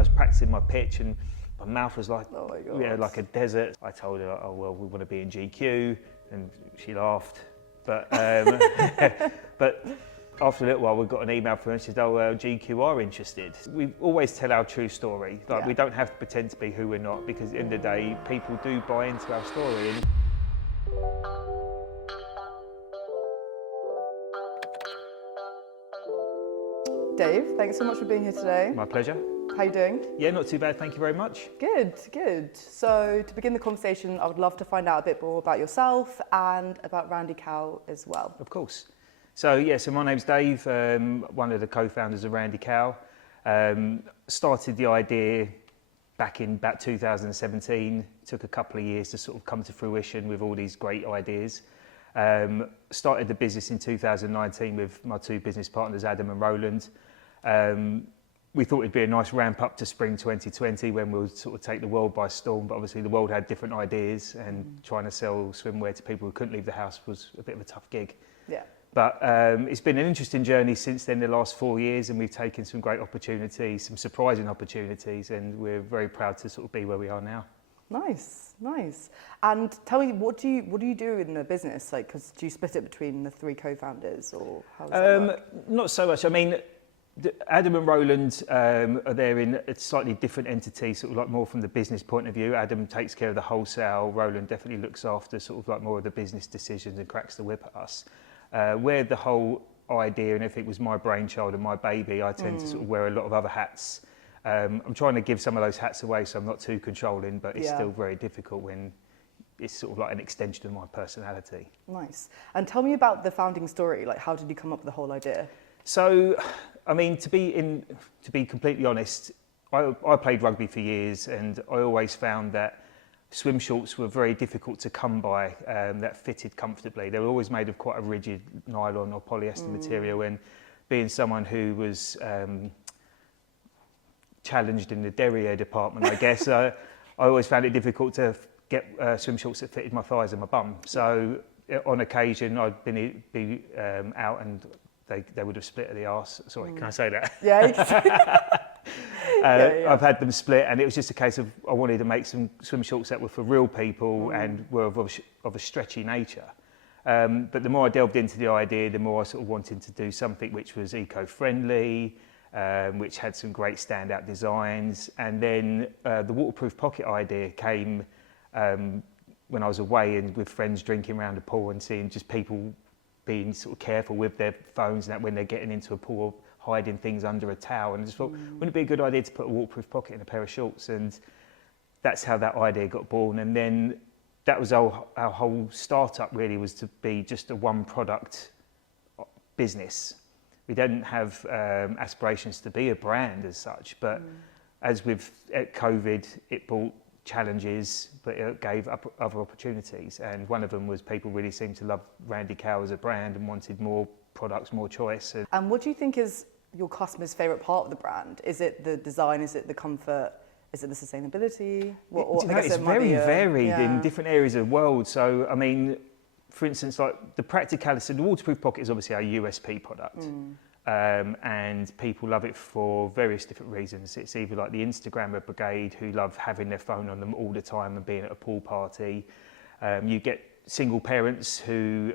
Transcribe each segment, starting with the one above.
was practicing my pitch and my mouth was like, oh my God. Yeah, like a desert. I told her, oh, well, we want to be in GQ, and she laughed. But, but after a little while, we got an email from her and she said, oh, GQ are interested. We always tell our true story. Like, we don't have to pretend to be who we're not, because at the end of the day, people do buy into our story. Dave, thanks so much for being here today. My pleasure. How you doing? Yeah, not too bad, thank you very much. Good, good. So to begin the conversation, I would love to find out a bit more about yourself and about Randy Cow as well. Of course. So yeah, so my name's Dave, one of the co-founders of Randy Cow. Started the idea back in about 2017. Took a couple of years to sort of come to fruition with all these great ideas. Started the business in 2019 with my two business partners, Adam and Roland. We thought it'd be a nice ramp up to spring 2020 when we'll sort of take the world by storm, but obviously the world had different ideas, and trying to sell swimwear to people who couldn't leave the house was a bit of a tough gig. Yeah. But it's been an interesting journey since then, the last 4 years, and we've taken some great opportunities, some surprising opportunities, and we're very proud to sort of be where we are now. Nice, nice. And tell me, what do you do in the business? Like, because do you split it between the three co-founders, or how does that work? Not so much. I mean, Adam and Roland are there in a slightly different entity, sort of like more from the business point of view. Adam takes care of the wholesale. Roland definitely looks after sort of like more of the business decisions and cracks the whip at us. Where the whole idea and everything was my brainchild and my baby, I tend to sort of wear a lot of other hats. I'm trying to give some of those hats away so I'm not too controlling, but it's still very difficult when it's sort of like an extension of my personality. Nice. And tell me about the founding story. Like, how did you come up with the whole idea? So, I mean, to be completely honest, I played rugby for years, and I always found that swim shorts were very difficult to come by that fitted comfortably. They were always made of quite a rigid nylon or polyester material, and being someone who was challenged in the derriere department, I guess, I always found it difficult to get swim shorts that fitted my thighs and my bum. So on occasion I'd be out and they would have split at the arse. Sorry, can I say that? Yeah, you can say that. I've had them split, and it was just a case of I wanted to make some swim shorts that were for real people and were of a stretchy nature. But the more I delved into the idea, the more I sort of wanted to do something which was eco-friendly, which had some great standout designs. And then the waterproof pocket idea came when I was away and with friends drinking around the pool and seeing just people being sort of careful with their phones and that when they're getting into a pool, hiding things under a towel, and I just thought, wouldn't it be a good idea to put a waterproof pocket in a pair of shorts? And that's how that idea got born. And then that was our whole startup really, was to be just a one product business. We didn't have aspirations to be a brand as such, but as with COVID, it brought challenges, but it gave up other opportunities. And one of them was people really seemed to love Randy Cow as a brand and wanted more products, more choice. And what do you think is your customer's favourite part of the brand? Is it the design? Is it the comfort? Is it the sustainability? It's very varied in different areas of the world. So, I mean, for instance, like the practicality, the waterproof pocket is obviously our USP product. And people love it for various different reasons. It's either like the Instagrammer brigade who love having their phone on them all the time and being at a pool party. You get single parents who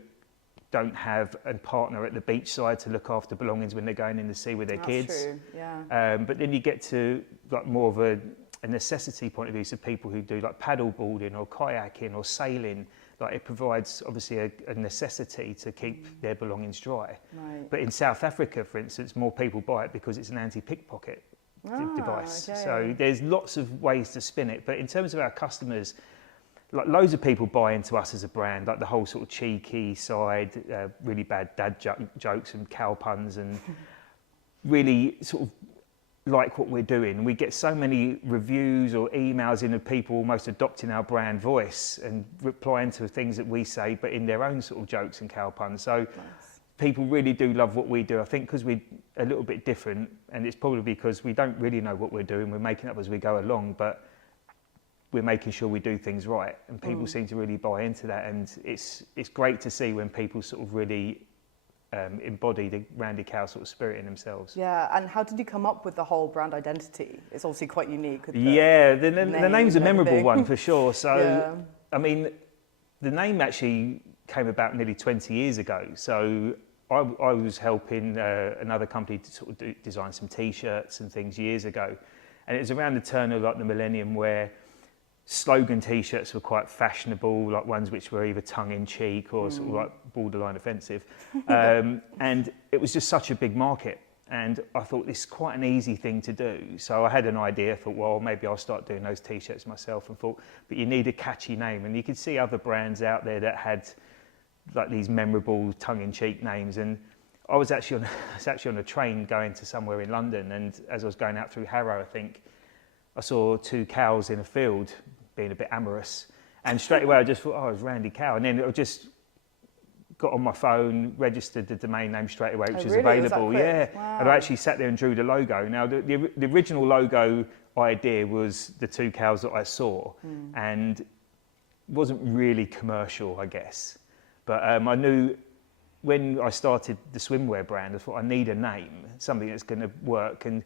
don't have a partner at the beachside to look after belongings when they're going in the sea with their kids. That's true, yeah. But then you get to like more of a necessity point of view, so people who do like paddle boarding or kayaking or sailing. Like it provides obviously a necessity to keep their belongings dry. Right. But in South Africa, for instance, more people buy it because it's an anti-pickpocket device. Okay. So there's lots of ways to spin it. But in terms of our customers, like loads of people buy into us as a brand, like the whole sort of cheeky side, really bad dad jokes and cow puns, and really sort of like what we're doing. We get so many reviews or emails in of people almost adopting our brand voice and replying to things that we say, but in their own sort of jokes and cow puns. So people really do love what we do. I think because we're a little bit different, and it's probably because we don't really know what we're doing. We're making it up as we go along, but we're making sure we do things right. And people seem to really buy into that. And it's great to see when people sort of really embody the Randy Cow sort of spirit in themselves. Yeah, and how did you come up with the whole brand identity? It's obviously quite unique. With The name name's a and memorable everything. one for sure. So, Yeah. I mean, the name actually came about nearly 20 years ago. So I was helping another company to sort of design some T-shirts and things years ago. And it was around the turn of like the millennium where slogan T-shirts were quite fashionable, like ones which were either tongue-in-cheek or sort of like borderline offensive. And it was just such a big market. And I thought this is quite an easy thing to do. So I had an idea, thought, well, maybe I'll start doing those T-shirts myself, and thought, but you need a catchy name. And you could see other brands out there that had like these memorable tongue-in-cheek names. And I was actually on a train going to somewhere in London, and as I was going out through Harrow, I think I saw two cows in a field being a bit amorous. And straight away I just thought, oh, it's Randy Cow. And then I just got on my phone, registered the domain name straight away, which was really? Was that available. quick? Yeah. Wow. And I actually sat there and drew the logo. Now, the original logo idea was the two cows that I saw, and wasn't really commercial, I guess. But I knew when I started the swimwear brand, I thought I need a name, something that's going to work, and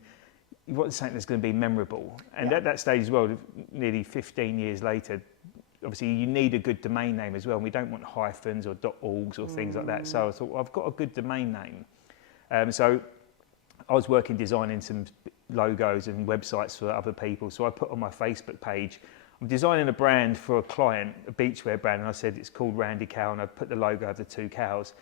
you want something that's going to be memorable. And at that stage as well, nearly 15 years later, obviously you need a good domain name as well. And we don't want hyphens or .orgs or things like that. So I thought, well, I've got a good domain name. So I was working designing some logos and websites for other people. So I put on my Facebook page, I'm designing a brand for a client, a beachwear brand, and I said it's called Randy Cow, and I put the logo of the two cows.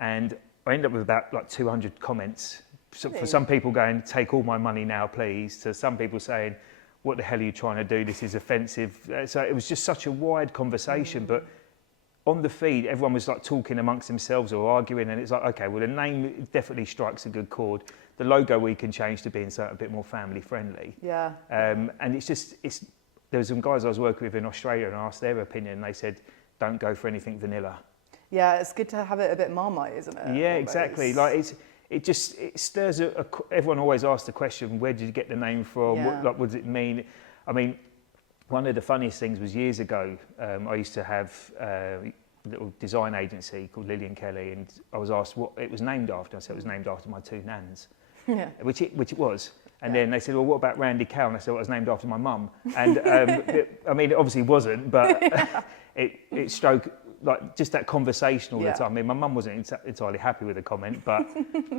And I ended up with about like 200 comments. So for some people going, take all my money now, please, to some people saying, what the hell are you trying to do? This is offensive. So it was just such a wide conversation. But on the feed, everyone was like talking amongst themselves or arguing. And it's like, okay, well, the name definitely strikes a good chord. The logo we can change to being something a bit more family friendly. Yeah. And there were some guys I was working with in Australia, and I asked their opinion, and they said, don't go for anything vanilla. Yeah, it's good to have it a bit Marmite, isn't it? Yeah, almost? exactly. Like it stirs everyone always asks the question, where did you get the name from? Yeah. What does it mean? I mean, one of the funniest things was years ago, I used to have a little design agency called Lillian Kelly, and I was asked what it was named after. I said it was named after my two nans, Yeah. which it was. And then they said, well, what about Randy Cow? And I said, well, it was named after my mum. And I mean, it obviously wasn't, but it stroked like just that conversation all the time. I mean, my mum wasn't entirely happy with the comment, but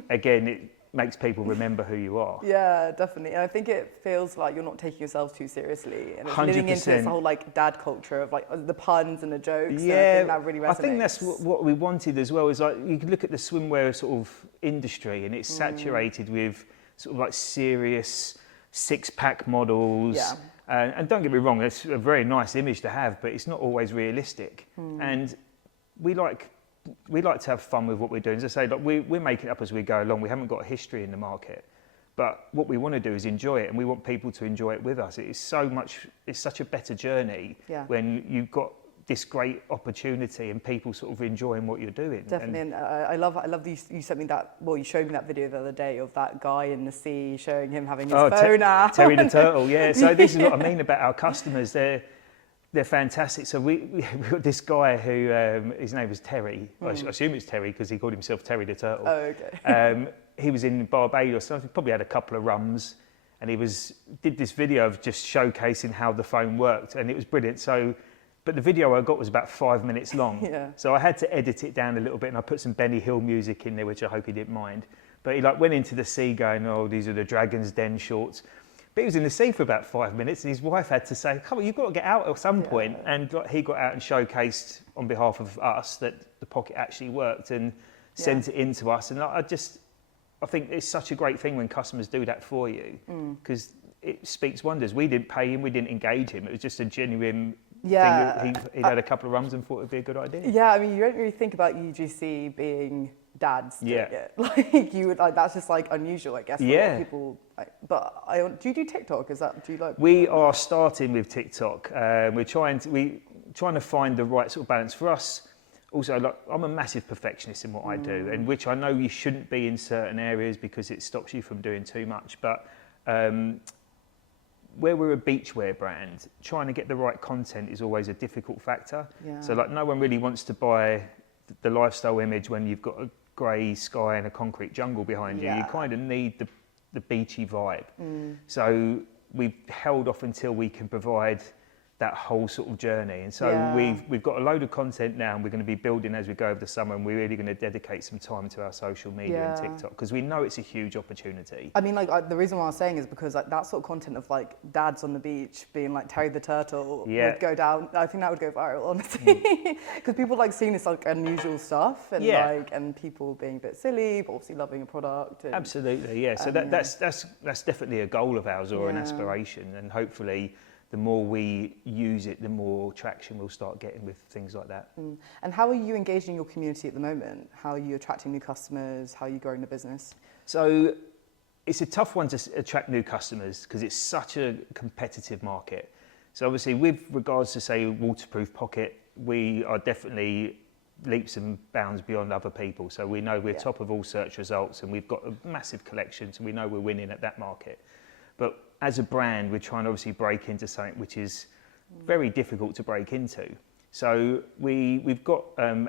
again, it makes people remember who you are. Yeah, definitely. And I think it feels like you're not taking yourself too seriously. And it's living into this 100%. whole like dad culture of like the puns and the jokes. Yeah, and I think that really resonates. I think that's what we wanted as well. Is like you can look at the swimwear sort of industry, and it's saturated with sort of like serious six-pack models. Yeah. And don't get me wrong, it's a very nice image to have, but it's not always realistic. And we like to have fun with what we're doing. As I say, like we're making it up as we go along. We haven't got a history in the market, but what we want to do is enjoy it, and we want people to enjoy it with us. It's such a better journey when you've got this great opportunity and people sort of enjoying what you're doing. Definitely, and I love that you sent me that. Well, you showed me that video the other day of that guy in the sea, showing him having his phone out. Terry the turtle, yeah. So this is what I mean about our customers. They're fantastic. So we got this guy who his name was Terry. Well, I assume it's Terry because he called himself Terry the turtle. Oh, okay. He was in Barbados. So he probably had a couple of rums, and did this video of just showcasing how the phone worked, and it was brilliant. So. But the video I got was about 5 minutes long. Yeah. So I had to edit it down a little bit, and I put some Benny Hill music in there, which I hope he didn't mind. But he like went into the sea going, oh, these are the Dragon's Den shorts. But he was in the sea for about 5 minutes, and his wife had to say, come on, you've got to get out at some point. And like, he got out and showcased on behalf of us that the pocket actually worked and sent it in to us. And I think it's such a great thing when customers do that for you, because it speaks wonders. We didn't pay him, we didn't engage him. It was just a genuine thing. He'd had a couple of rums and thought it'd be a good idea. Yeah, I mean, you don't really think about UGC being dads doing it. Like you would, like that's just like unusual, I guess. For a lot of people. Do you do TikTok? We are starting with TikTok. We're trying to find the right sort of balance for us. Also, like I'm a massive perfectionist in what I do, and which I know you shouldn't be in certain areas because it stops you from doing too much. But where we're a beachwear brand, trying to get the right content is always a difficult factor. Yeah. So like no one really wants to buy the lifestyle image when you've got a grey sky and a concrete jungle behind you. You kind of need the beachy vibe. So we've held off until we can provide that whole sort of journey. And so we've got a load of content now, and we're going to be building as we go over the summer, and we're really going to dedicate some time to our social media and TikTok, because we know it's a huge opportunity. I mean, like, the reason why I was saying is because like that sort of content of like dads on the beach being like Terry the Turtle would go down. I think that would go viral, honestly, because people like seeing this like unusual stuff, and like, and people being a bit silly but obviously loving a product. And, absolutely, yeah. So that's definitely a goal of ours, or an aspiration, and hopefully the more we use it, the more traction we'll start getting with things like that. And how are you engaging your community at the moment? How are you attracting new customers? How are you growing the business? So it's a tough one to attract new customers because it's such a competitive market. So obviously with regards to, say, waterproof pocket, we are definitely leaps and bounds beyond other people. So we know we're top of all search results, and we've got a massive collection, so we know we're winning at that market. But as a brand, we're trying to obviously break into something which is very difficult to break into. So we've got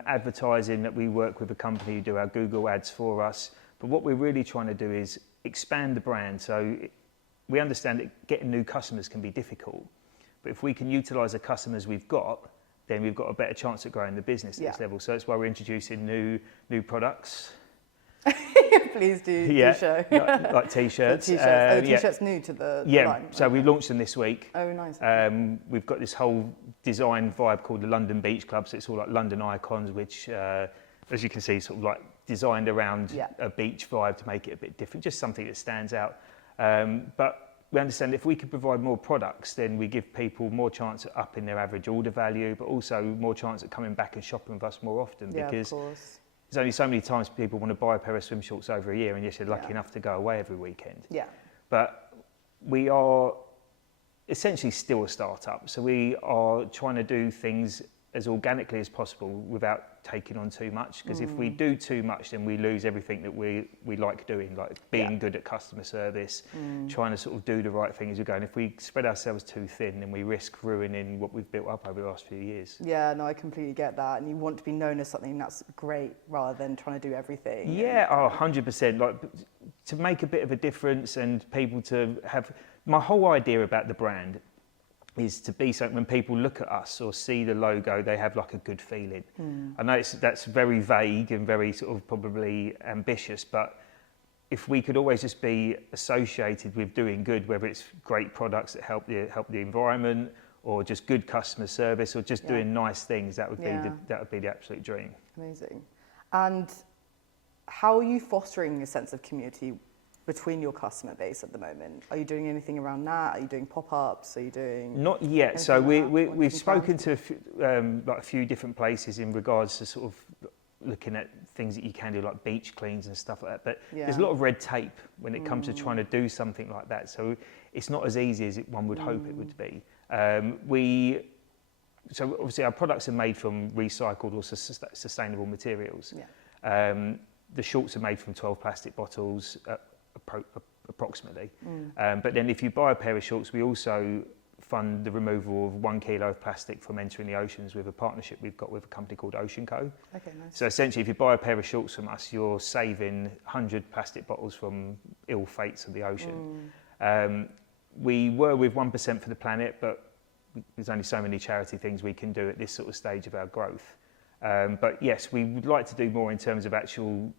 advertising that we work with a company who do our Google ads for us. But what we're really trying to do is expand the brand. So we understand that getting new customers can be difficult. But if we can utilise the customers we've got, then we've got a better chance of growing the business at this level. So that's why we're introducing new products. Please do show. like t-shirts. T-shirts. Are the t-shirts new to the line? So we launched them this week. Oh, nice. We've got this whole design vibe called the London Beach Club. So it's all like London icons, which, as you can see, sort of like designed around a beach vibe to make it a bit different, just something that stands out. But we understand if we could provide more products, then we give people more chance of upping their average order value, but also more chance of coming back and shopping with us more often. Because of course. there's only so many times people want to buy a pair of swim shorts over a year, and yes, you're lucky enough to go away every weekend. Yeah. But we are essentially still a startup, so we are trying to do things as organically as possible without taking on too much, because if we do too much, then we lose everything that we like doing, like being good at customer service, trying to sort of do the right thing as we go. And if we spread ourselves too thin, then we risk ruining what we've built up over the last few years. Yeah, no, I completely get that. And you want to be known as something that's great rather than trying to do everything. Yeah, 100%. Like, to make a bit of a difference and people to have... My whole idea about the brand is to be something when people look at us or see the logo, they have like a good feeling. I know that's very vague and very sort of probably ambitious, but if we could always just be associated with doing good, whether it's great products that help the environment, or just good customer service, or just doing nice things, that would be the absolute dream. Amazing. And how are you fostering a sense of community between your customer base at the moment? Are you doing anything around that? Are you doing pop-ups? Are you doing... Not yet. So we've spoken to a few different places in regards to sort of looking at things that you can do, like beach cleans and stuff like that. But there's a lot of red tape when it comes to trying to do something like that. So it's not as easy as one would hope it would be. So obviously our products are made from recycled or sustainable materials. The shorts are made from 12 plastic bottles, approximately. But then if you buy a pair of shorts, we also fund the removal of 1 kilo of plastic from entering the oceans with a partnership we've got with a company called Ocean Co. Okay, nice. So essentially, if you buy a pair of shorts from us, you're saving 100 plastic bottles from ill fates of the ocean. We were with 1% for the planet, but there's only so many charity things we can do at this sort of stage of our growth. But yes, we would like to do more in terms of actual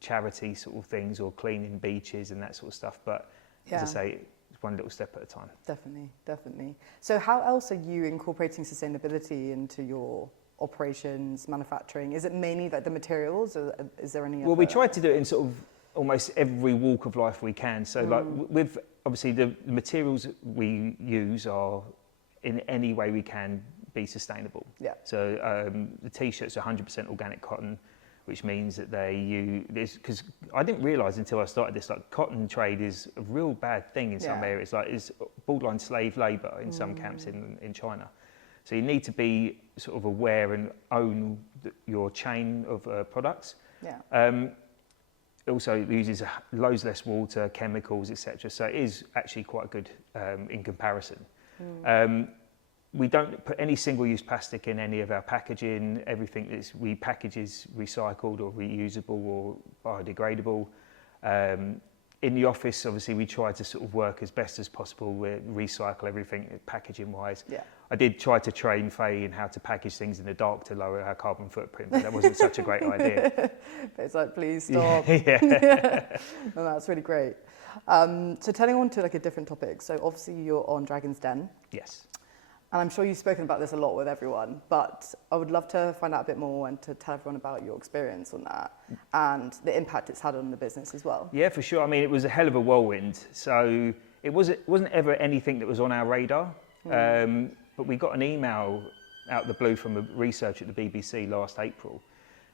charity sort of things, or cleaning beaches and that sort of stuff. But as I say, it's one little step at a time. Definitely, definitely. So how else are you incorporating sustainability into your operations, manufacturing? Is it mainly like the materials, or is there any other? Well, we try to do it in sort of almost every walk of life we can. So like with, obviously the materials we use are in any way we can be sustainable. Yeah. So the t-shirts are 100% organic cotton, which means that they use this, because I didn't realise until I started this, like cotton trade is a real bad thing in some areas, like it's borderline slave labour in some camps in China. So you need to be sort of aware and own your chain of products. Yeah. Also it uses loads less water, chemicals, etc. So it is actually quite good in comparison. we don't put any single-use plastic in any of our packaging. Everything that we package is recycled or reusable or biodegradable. In the office, obviously, we try to sort of work as best as possible. We recycle everything packaging-wise. Yeah. I did try to train Faye in how to package things in the dark to lower our carbon footprint, but that wasn't such a great idea. But it's like, please stop. Yeah. No, that's really great. So turning on to like a different topic. So obviously you're on Dragon's Den. Yes. And I'm sure you've spoken about this a lot with everyone, but I would love to find out a bit more and to tell everyone about your experience on that and the impact it's had on the business as well. Yeah, for sure. I mean, it was a hell of a whirlwind. So it wasn't ever anything that was on our radar. But we got an email out the blue from a research at the BBC last April,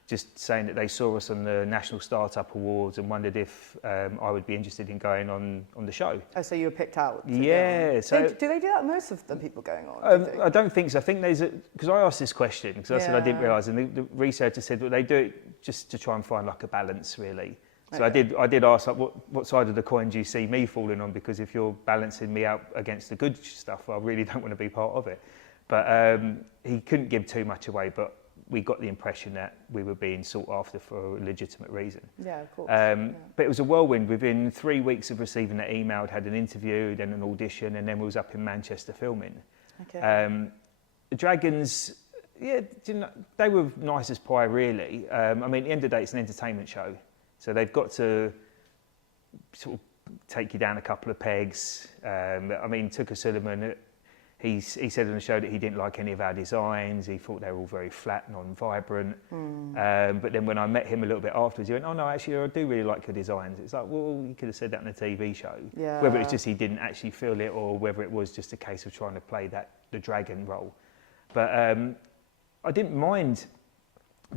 just saying that they saw us on the National Startup Awards and wondered if I would be interested in going on the show. Oh, so you were picked out? Yeah. So do they do that? Most of the people going on? I don't think so. I think because I asked this question because I said I didn't realise, and the researcher said, well, they do it just to try and find like a balance, really. So okay. I did ask, like, what side of the coin do you see me falling on? Because if you're balancing me out against the good stuff, I really don't want to be part of it. But he couldn't give too much away, but we got the impression that we were being sought after for a legitimate reason. Yeah, of course. But it was a whirlwind. Within 3 weeks of receiving that email, I'd had an interview, then an audition, and then we was up in Manchester filming. Okay. The Dragons, they were nice as pie, really. I mean, at the end of the day, it's an entertainment show. So they've got to sort of take you down a couple of pegs. I mean, Tucker Sullivan, he said on the show that he didn't like any of our designs. He thought they were all very flat, non-vibrant. But then when I met him a little bit afterwards, he went, oh no, actually, I do really like your designs. It's like, well, you could have said that on a TV show. Yeah. Whether it's just he didn't actually feel it or whether it was just a case of trying to play the dragon role. But I didn't mind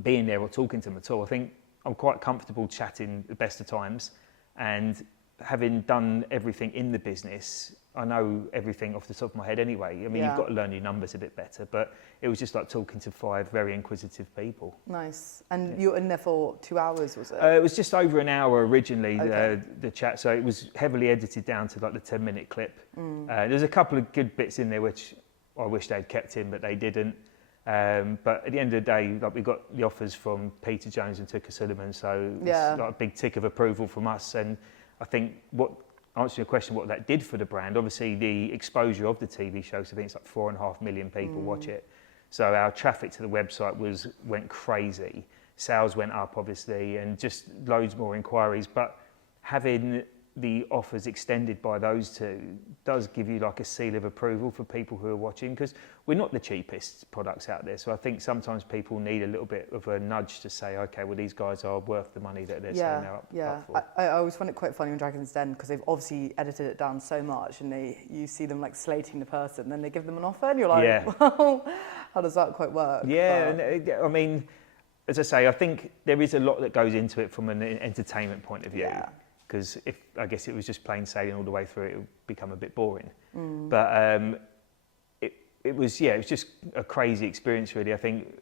being there or talking to him at all. I think I'm quite comfortable chatting the best of times, and having done everything in the business, I know everything off the top of my head anyway. I mean, you've got to learn your numbers a bit better, but it was just like talking to 5 very inquisitive people. Nice. And you were in there for 2 hours, was it? It was just over an hour originally, Okay. the chat, so it was heavily edited down to like the 10-minute clip. There's a couple of good bits in there which I wish they'd kept in, but they didn't. But at the end of the day, like, we got the offers from Peter Jones and Tucker Sullivan, so it's like a big tick of approval from us. And I think answering your question, what that did for the brand, obviously the exposure of the TV show, so I think it's like 4.5 million people watch it. So our traffic to the website went crazy. Sales went up, obviously, and just loads more inquiries. But having the offers extended by those two does give you like a seal of approval for people who are watching, because we're not the cheapest products out there. So I think sometimes people need a little bit of a nudge to say, okay, well, these guys are worth the money that they're selling up for. I always find it quite funny on Dragon's Den because they've obviously edited it down so much, and you see them like slating the person, then they give them an offer, and you're like, well, how does that quite work? Yeah, and, I mean, as I say, I think there is a lot that goes into it from an entertainment point of view. Yeah. Because I guess it was just plain sailing all the way through, it would become a bit boring. But it was just a crazy experience, really. I think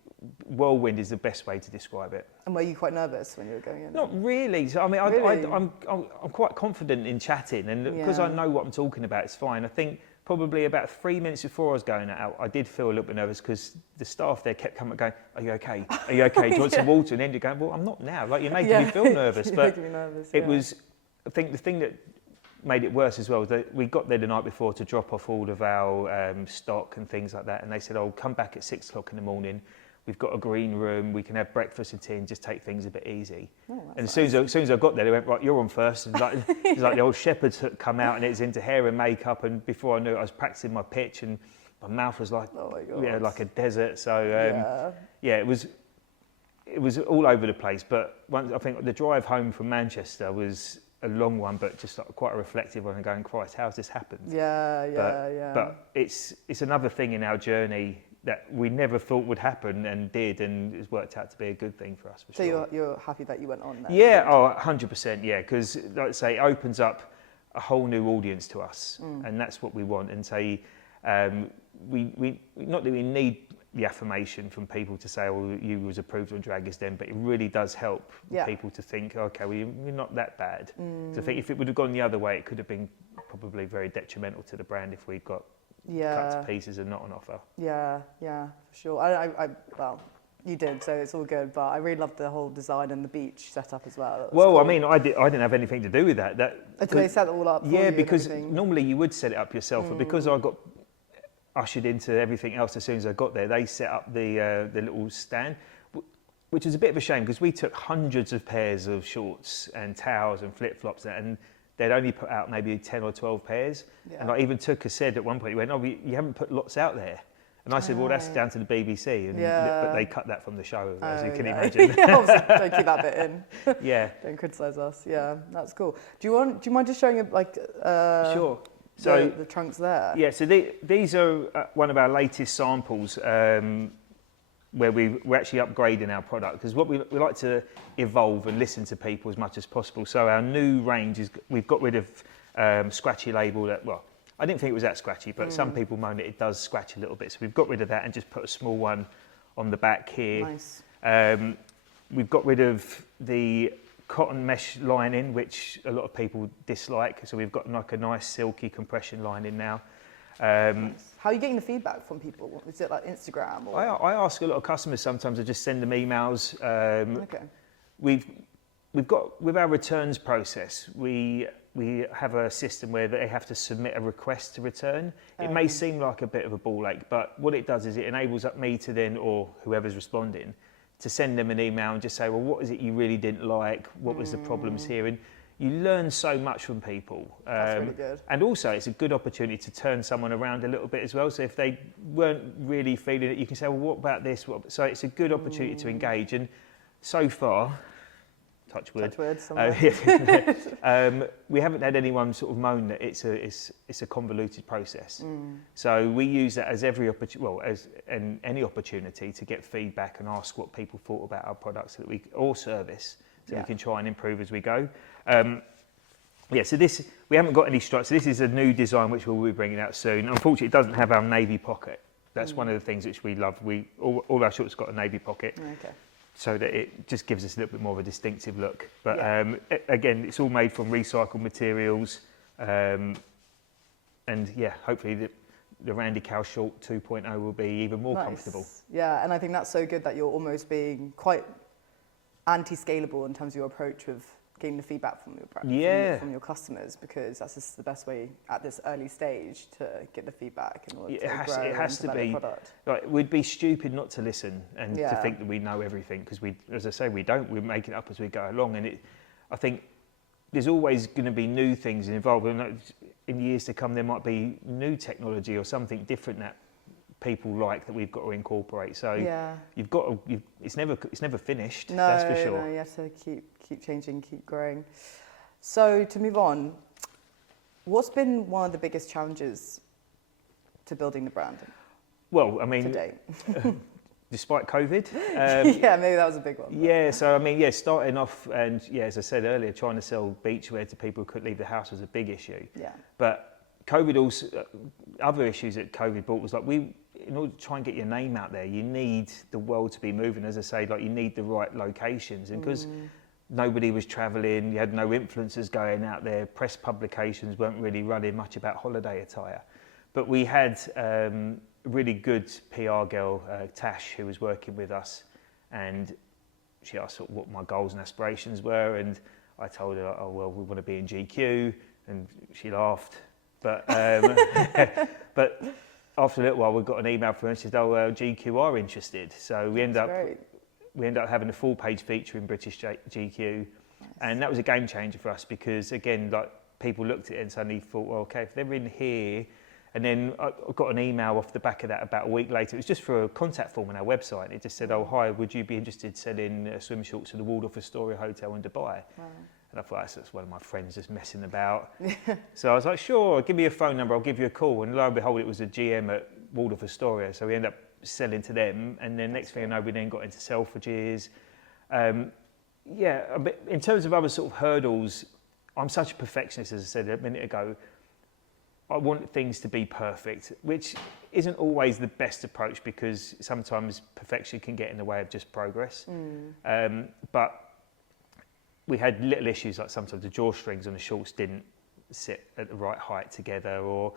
whirlwind is the best way to describe it. And were you quite nervous when you were going in? Not really. So, I mean, Really? I'm quite confident in chatting, and because I know what I'm talking about, it's fine. I think probably about 3 minutes before I was going out, I did feel a little bit nervous because the staff there kept coming going, are you okay? Are you okay? Do you want some water? And then you're going, well, I'm not now. Like, you're making me feel nervous. But making me nervous, it was, I think the thing that made it worse as well was that we got there the night before to drop off all of our stock and things like that. And they said, oh, come back at 6 o'clock in the morning. We've got a green room, we can have breakfast and tea and just take things a bit easy. And as soon as I got there, they went, right, you're on first. And like, it was like the old shepherds had come out, and it was into hair and makeup. And before I knew it, I was practicing my pitch, and my mouth was like, like a desert. So it was all over the place. But I think the drive home from Manchester was a long one, but just like quite a reflective one, and going, Christ, how's this happened? But it's another thing in our journey that we never thought would happen and did, and it's worked out to be a good thing for us. So you're happy that you went on there? Yeah, 100%, yeah, because like I say, it opens up a whole new audience to us, and that's what we want. And say, we not that we need the affirmation from people to say, oh, you was approved on Dragon's Den, but it really does help people to think, okay, well, you're not that bad. So I think if it would have gone the other way, it could have been probably very detrimental to the brand if we'd got cut to pieces and not on offer. Yeah, for sure. Well, you did, so it's all good. But I really loved the whole design and the beach setup as well. Well, cool. I mean, I didn't have anything to do with that. Did they set it all up for you? Yeah, and because everything? normally you would set it up yourself, but because I got ushered into everything else as soon as I got there, they set up the little stand, which was a bit of a shame because we took hundreds of pairs of shorts and towels and flip-flops, and they'd only put out maybe 10 or 12 pairs. Yeah. And I even said at one point, he went, "Oh, you haven't put lots out there." And I said, "Well, that's down to the BBC." But they cut that from the show, as you can imagine. Don't keep that bit in. Yeah. Don't criticise us. Yeah, that's cool. Do you mind just showing Sure. So the trunks there? Yeah. So these are one of our latest samples where we're actually upgrading our product, because what we like to evolve and listen to people as much as possible. So our new range is, we've got rid of scratchy label that, well, I didn't think it was that scratchy, but some people moan that it does scratch a little bit. So we've got rid of that and just put a small one on the back here. Nice. We've got rid of the cotton mesh lining, which a lot of people dislike. So we've got like a nice silky compression lining now. Nice. How are you getting the feedback from people? Is it like Instagram? Or? I ask a lot of customers sometimes. I just send them emails. Okay. We've got, with our returns process, we have a system where they have to submit a request to return. It may seem like a bit of a ball ache, but what it does is it enables me to then, or whoever's responding, to send them an email and just say, well, what is it you really didn't like? What was the problems here? And you learn so much from people. That's really good. And also it's a good opportunity to turn someone around a little bit as well. So if they weren't really feeling it, you can say, well, what about this? So it's a good opportunity to engage. And so far, touch wood, we haven't had anyone sort of moan that it's a convoluted process. So we use that as any opportunity to get feedback and ask what people thought about our products or service, so we can try and improve as we go. So we haven't got any stripes. So this is a new design which we'll be bringing out soon. Unfortunately, it doesn't have our navy pocket. That's one of the things which we love. All our shorts got a navy pocket. Okay. So that it just gives us a little bit more of a distinctive look. But again, it's all made from recycled materials. And hopefully the Randy Cow short 2.0 will be even more comfortable. Yeah, and I think that's so good that you're almost being quite anti-scalable in terms of your approach with getting the feedback from from your customers, because that's just the best way at this early stage to get the feedback in order to grow it has to be. Product. Like, we'd be stupid not to listen and to think that we know everything, because as I say, we don't. We make it up as we go along, and I think there's always going to be new things involved. And in years to come, there might be new technology or something different that people like that we've got to incorporate. So you've got to, it's never finished. No, that's for sure. No, you have to keep changing, keep growing. So to move on, what's been one of the biggest challenges to building the brand? Well, I mean, to date? Despite COVID. Yeah, maybe that was a big one. Yeah, so I mean, starting off, and as I said earlier, trying to sell beachwear to people who couldn't leave the house was a big issue. Yeah. But COVID also, other issues that COVID brought was like, in order to try and get your name out there, you need the world to be moving. As I say, like, you need the right locations, and because nobody was travelling, you had no influencers going out there, press publications weren't really running much about holiday attire. But we had a really good PR girl, Tash, who was working with us, and she asked what my goals and aspirations were, and I told her, oh, well, we want to be in GQ, and she laughed. But but after a little while, we got an email from her, and she said, oh, well, GQ are interested. So we end up having a full-page feature in British GQ, and that was a game changer for us, because again, like, people looked at it and suddenly thought, well, okay, if they're in here. And then I got an email off the back of that about a week later. It was just for a contact form on our website. It just said, oh, hi, would you be interested in selling swim shorts to the Waldorf Astoria Hotel in Dubai? Wow. And I thought, that's one of my friends just messing about. So I was like, sure, give me your phone number, I'll give you a call. And lo and behold, it was a GM at Waldorf Astoria. So we ended up selling to them. And then next thing I know, we then got into Selfridges. But in terms of other sort of hurdles, I'm such a perfectionist, as I said a minute ago. I want things to be perfect, which isn't always the best approach, because sometimes perfection can get in the way of just progress. But we had little issues, like sometimes the drawstrings on the shorts didn't sit at the right height together, or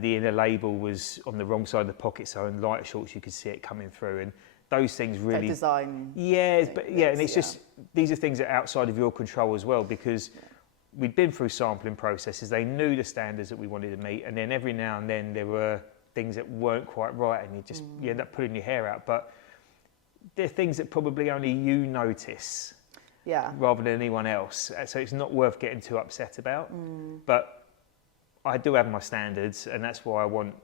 the inner label was on the wrong side of the pocket, so in lighter shorts you could see it coming through, and those things really... Like design. Yeah, and it's just, these are things that are outside of your control as well, because we'd been through sampling processes, they knew the standards that we wanted to meet, and then every now and then there were things that weren't quite right, and you end up pulling your hair out. But they're things that probably only you notice, rather than anyone else. So it's not worth getting too upset about. But I do have my standards, and that's why I want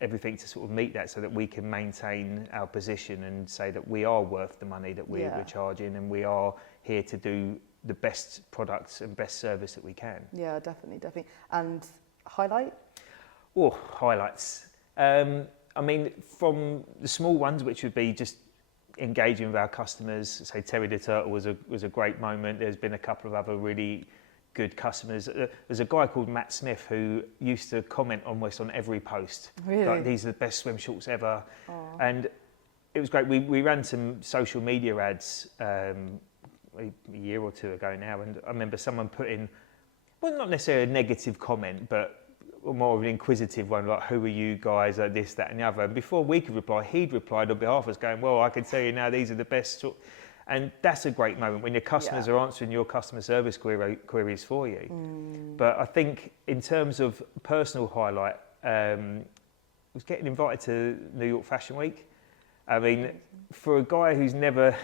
everything to sort of meet that, so that we can maintain our position and say that we are worth the money that we're charging, and we are here to do the best products and best service that we can. Yeah, definitely. And highlight? Oh, highlights. I mean, from the small ones, which would be just engaging with our customers. Say Terry the Turtle was a great moment. There's been a couple of other really good customers. There's a guy called Matt Smith who used to comment almost on every post. Really? Like, these are the best swim shorts ever. And it was great. We ran some social media ads a year or two ago now, and I remember someone put in, well, not necessarily a negative comment, but more of an inquisitive one, like, who are you guys, like this, that and the other. And before we could reply, he'd replied on behalf of us going, well, I can tell you now these are the best. And that's a great moment when your customers are answering your customer service queries for you. But I think in terms of personal highlight, was getting invited to New York Fashion Week. I mean, for a guy who's never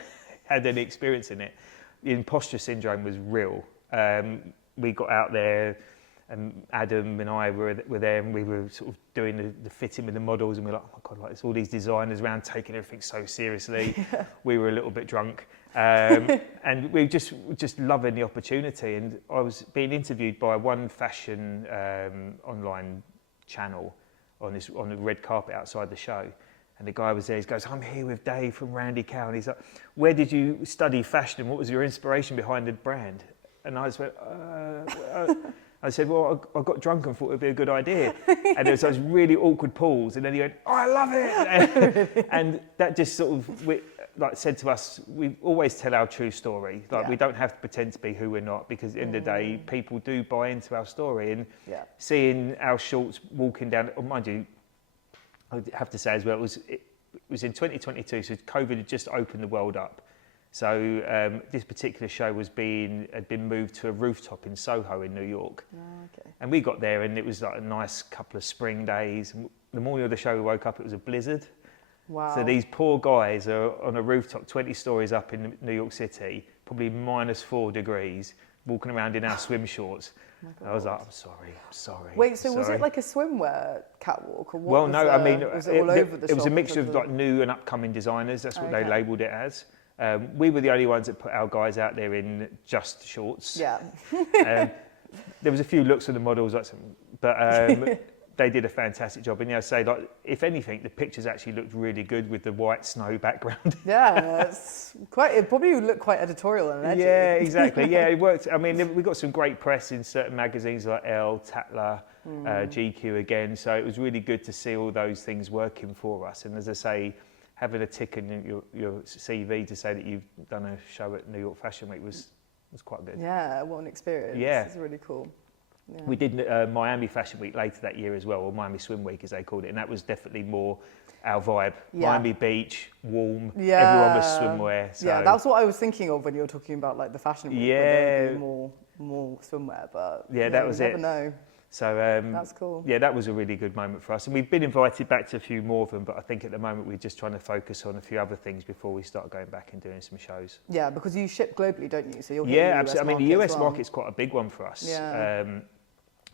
had any experience in it, the imposter syndrome was real. We got out there, and Adam and I were there, and we were sort of doing the fitting with the models, and we were like, oh my God, like, there's all these designers around taking everything so seriously. We were a little bit drunk, and we just loving the opportunity. And I was being interviewed by one fashion online channel on the red carpet outside the show. And the guy was there, he goes, I'm here with Dave from Randy Cow. And he's like, where did you study fashion, and what was your inspiration behind the brand? And I just went, I said, well, I got drunk and thought it would be a good idea. And there was those really awkward pause. And then he went, oh, I love it. And that just sort of said to us, we always tell our true story. We don't have to pretend to be who we're not, because at the end of the day, people do buy into our story. And seeing our shorts walking down, mind you, I have to say as well, it was in 2022, so COVID had just opened the world up. So this particular show had been moved to a rooftop in Soho in New York. And we got there, and it was like a nice couple of spring days. The morning of the show, we woke up, it was a blizzard. Wow. So these poor guys are on a rooftop 20 stories up in New York City, probably -4 degrees, walking around in our swim shorts. I was like, I'm sorry. Wait, so was it like a swimwear catwalk, or what? Well, no, I mean, was it all over the shop? It was a mixture of like new and upcoming designers. That's what they labelled it as. We were the only ones that put our guys out there in just shorts. Yeah. There was a few looks of the models, but they did a fantastic job. And say, like, if anything, the pictures actually looked really good with the white snow background. Yeah, it probably would look quite editorial and edgy. Yeah, exactly. Yeah, it worked. I mean, we got some great press in certain magazines like Elle, Tatler, GQ again. So it was really good to see all those things working for us. And as I say, having a tick in your CV to say that you've done a show at New York Fashion Week was quite good. Yeah, what an experience. Yeah. It's really cool. Yeah. We did Miami Fashion Week later that year as well, or Miami Swim Week as they called it, and that was definitely more our vibe. Yeah. Miami Beach, warm, everyone was swimwear. So. Yeah, that's what I was thinking of when you were talking about like the fashion week. Yeah. More swimwear, but that was you never know. So that's cool. Yeah, that was a really good moment for us, and we've been invited back to a few more of them. But I think at the moment we're just trying to focus on a few other things before we start going back and doing some shows. Yeah, because you ship globally, don't you? So you're absolutely. I mean, the US market's quite a big one for us. Yeah.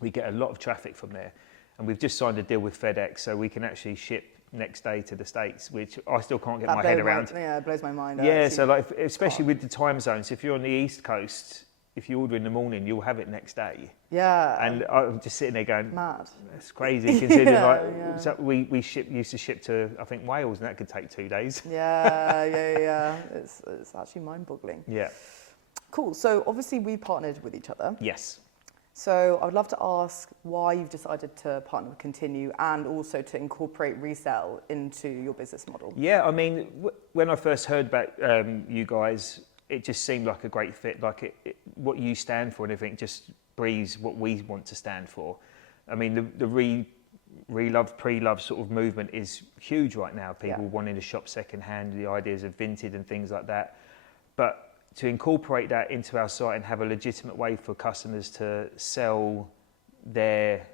We get a lot of traffic from there, and we've just signed a deal with FedEx, so we can actually ship next day to the States, which I still can't get my head around. Yeah, it blows my mind. Yeah, so like especially with the time zones, if you're on the East Coast, if you order in the morning, you'll have it next day. Yeah. And I'm just sitting there going, mad. That's crazy considering so we used to ship to, I think, Wales, and that could take 2 days. Yeah. It's actually mind-boggling. Yeah. Cool. So obviously we partnered with each other. Yes. So I would love to ask why you've decided to partner with Continue, and also to incorporate Resale into your business model. Yeah, I mean, when I first heard about you guys, it just seemed like a great fit. Like what you stand for and everything just breeds what we want to stand for. I mean, the re-love, pre-love sort of movement is huge right now. People wanting to shop secondhand, the ideas of vintage and things like that. But to incorporate that into our site and have a legitimate way for customers to sell their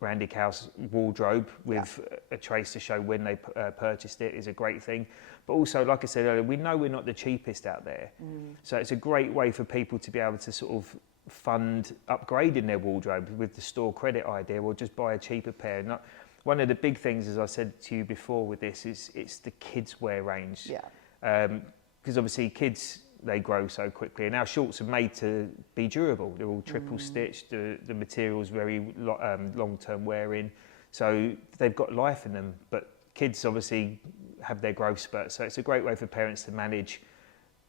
Randy Cow's wardrobe with a trace to show when they purchased it is a great thing. But also, like I said earlier, we know we're not the cheapest out there. So it's a great way for people to be able to sort of fund upgrading their wardrobe with the store credit idea, or just buy a cheaper pair. And one of the big things, as I said to you before with this, is it's the kids wear range. Because obviously kids, they grow so quickly, and our shorts are made to be durable. They're all triple stitched. The material's very long-term wearing, so they've got life in them. But kids obviously have their growth spurts, so it's a great way for parents to manage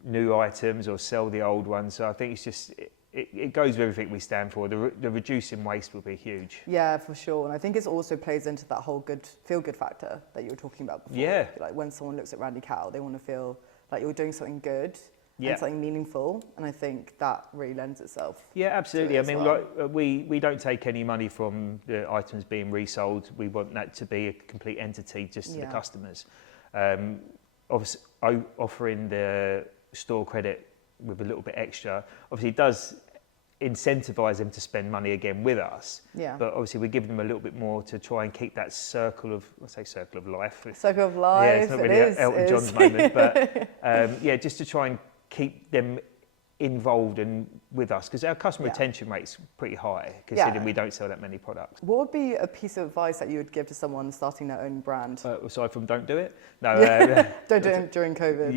new items or sell the old ones. So I think it's just it goes with everything we stand for. The reducing waste will be huge. Yeah, for sure. And I think it also plays into that whole feel-good factor that you were talking about before. Yeah. Like when someone looks at Randy Cow, they want to feel like you're doing something good and something meaningful. And I think that really lends itself. Yeah, absolutely. I mean, like we don't take any money from the items being resold. We want that to be a complete entity just to the customers. Obviously, offering the store credit with a little bit extra obviously does incentivize them to spend money again with us. But obviously we're giving them a little bit more to try and keep that circle of life. Circle of life. Yeah, it's not really Elton John's moment, but just to try and keep them involved and with us, because our customer retention rate's pretty high considering we don't sell that many products. What would be a piece of advice that you would give to someone starting their own brand? Aside from don't do it? No. Don't do it during COVID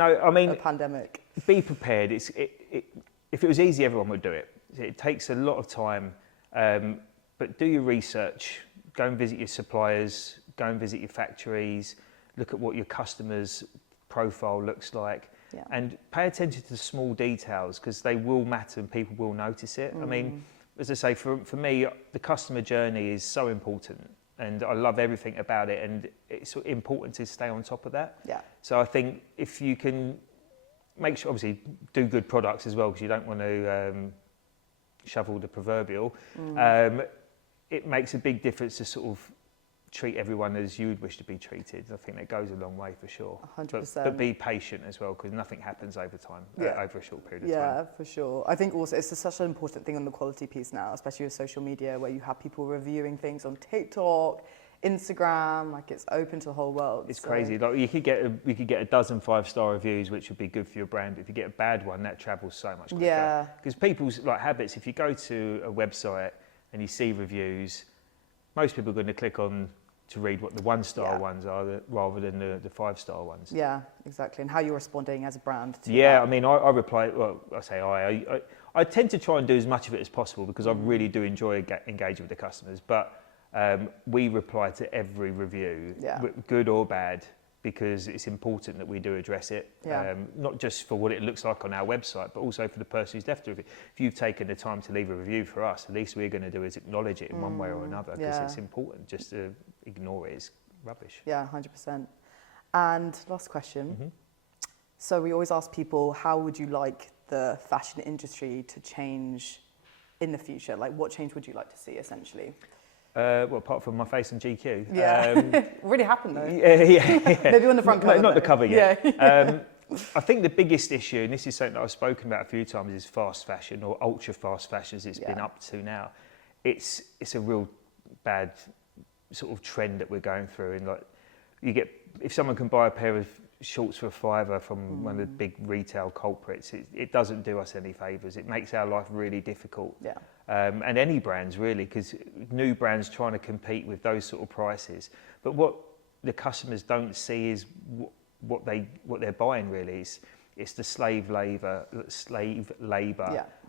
I mean, a pandemic. Be prepared. If it was easy, everyone would do it. It takes a lot of time, but do your research. Go and visit your suppliers, go and visit your factories, look at what your customers' profile looks like. And pay attention to the small details, because they will matter and people will notice it. I mean, as I say, for me, the customer journey is so important, and I love everything about it, and it's important to stay on top of that. So I think if you can make sure, obviously, do good products as well, because you don't want to shovel the proverbial. It makes a big difference to sort of treat everyone as you'd wish to be treated. I think that goes a long way for sure. 100%. But be patient as well, because nothing happens over time, over a short period of time. Yeah, for sure. I think also it's such an important thing on the quality piece now, especially with social media, where you have people reviewing things on TikTok, Instagram, like it's open to the whole world. It's crazy. Like you could get a dozen 5-star reviews, which would be good for your brand. But if you get a bad one, that travels so much quicker. Because people's habits, if you go to a website and you see reviews, most people are going to click on to read what the 1-star ones are rather than the 5-star ones. Yeah, exactly. And how you're responding as a brand to that. I mean, I reply, well, I tend to try and do as much of it as possible, because I really do enjoy engaging with the customers. But we reply to every review, good or bad, because it's important that we do address it, not just for what it looks like on our website, but also for the person who's left a review. If you've taken the time to leave a review for us, the least we're going to do is acknowledge it in one way or another, because it's important. Just to ignore it is rubbish. Yeah, 100%. And last question. So we always ask people, how would you like the fashion industry to change in the future? Like, what change would you like to see, essentially? Well, apart from my face on GQ. Really happened though. Maybe on the front cover. Not the cover yet. I think the biggest issue, and this is something that I've spoken about a few times, is fast fashion, or ultra fast fashion as it's been up to now. It's a real bad sort of trend that we're going through. And like, if someone can buy a pair of shorts for $5 from one of the big retail culprits, it doesn't do us any favours. It makes our life really difficult. And any brands really, because new brands trying to compete with those sort of prices. But what the customers don't see is what they're buying really. It's the slave labour,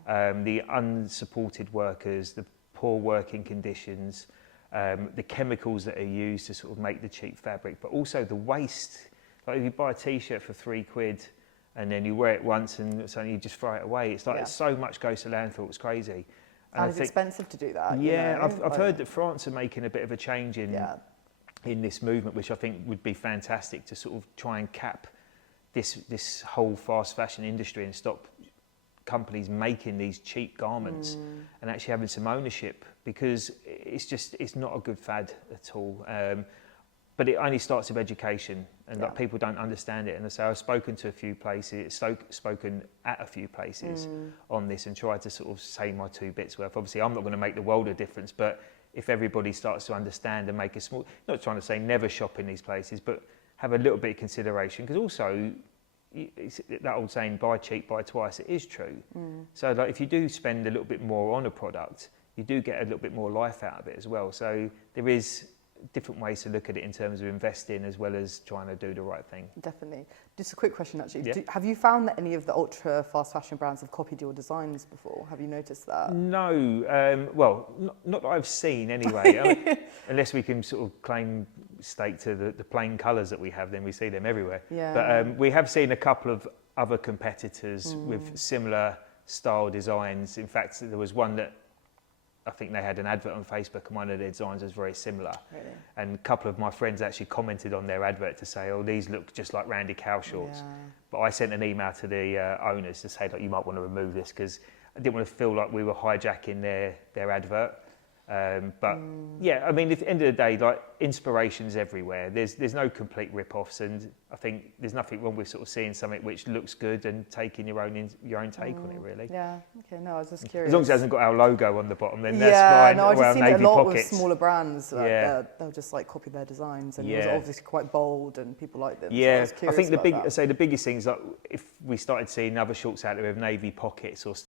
the unsupported workers, the poor working conditions, the chemicals that are used to sort of make the cheap fabric, but also the waste. Like if you buy a t-shirt for £3 and then you wear it once and suddenly you just throw it away. It's like so much goes to landfill, it's crazy. And it's expensive to do that. I've heard that France are making a bit of a change in this movement, which I think would be fantastic to sort of try and cap this whole fast fashion industry and stop companies making these cheap garments and actually having some ownership, because it's not a good fad at all. But it only starts with education, and like people don't understand it. And so I've spoken to a few places, spoken at a few places on this, and tried to sort of say my 2 bits worth. Obviously, I'm not going to make the world of difference, but if everybody starts to understand and make a small, not trying to say never shop in these places, but have a little bit of consideration, because also it's that old saying, buy cheap, buy twice, it is true. So like if you do spend a little bit more on a product, you do get a little bit more life out of it as well. So there is different ways to look at it in terms of investing as well as trying to do the right thing. Definitely. Just a quick question actually. Yeah. Have you found that any of the ultra fast fashion brands have copied your designs before? Have you noticed that? No, well, not that I've seen anyway. I mean, unless we can sort of claim stake to the plain colours that we have, then we see them everywhere. Yeah. But we have seen a couple of other competitors with similar style designs. In fact, there was one that I think they had an advert on Facebook, and one of their designs was very similar. Really? And a couple of my friends actually commented on their advert to say, oh, these look just like Randy Cow shorts. Yeah. But I sent an email to the owners to say, like, you might want to remove this, because I didn't want to feel like we were hijacking their advert. But yeah, I mean, at the end of the day, like, inspiration's everywhere. There's no complete rip-offs, and I think there's nothing wrong with sort of seeing something which looks good and taking your own take on it, really. Yeah. Okay. No, I was just curious. As long as it hasn't got our logo on the bottom, then that's fine. No, I've just seen it a lot pockets. with smaller brands. Like, they'll just like copy their designs, and it was obviously quite bold, and people like them. Yeah, so I was I think the biggest thing is like if we started seeing other shorts out there with navy pockets or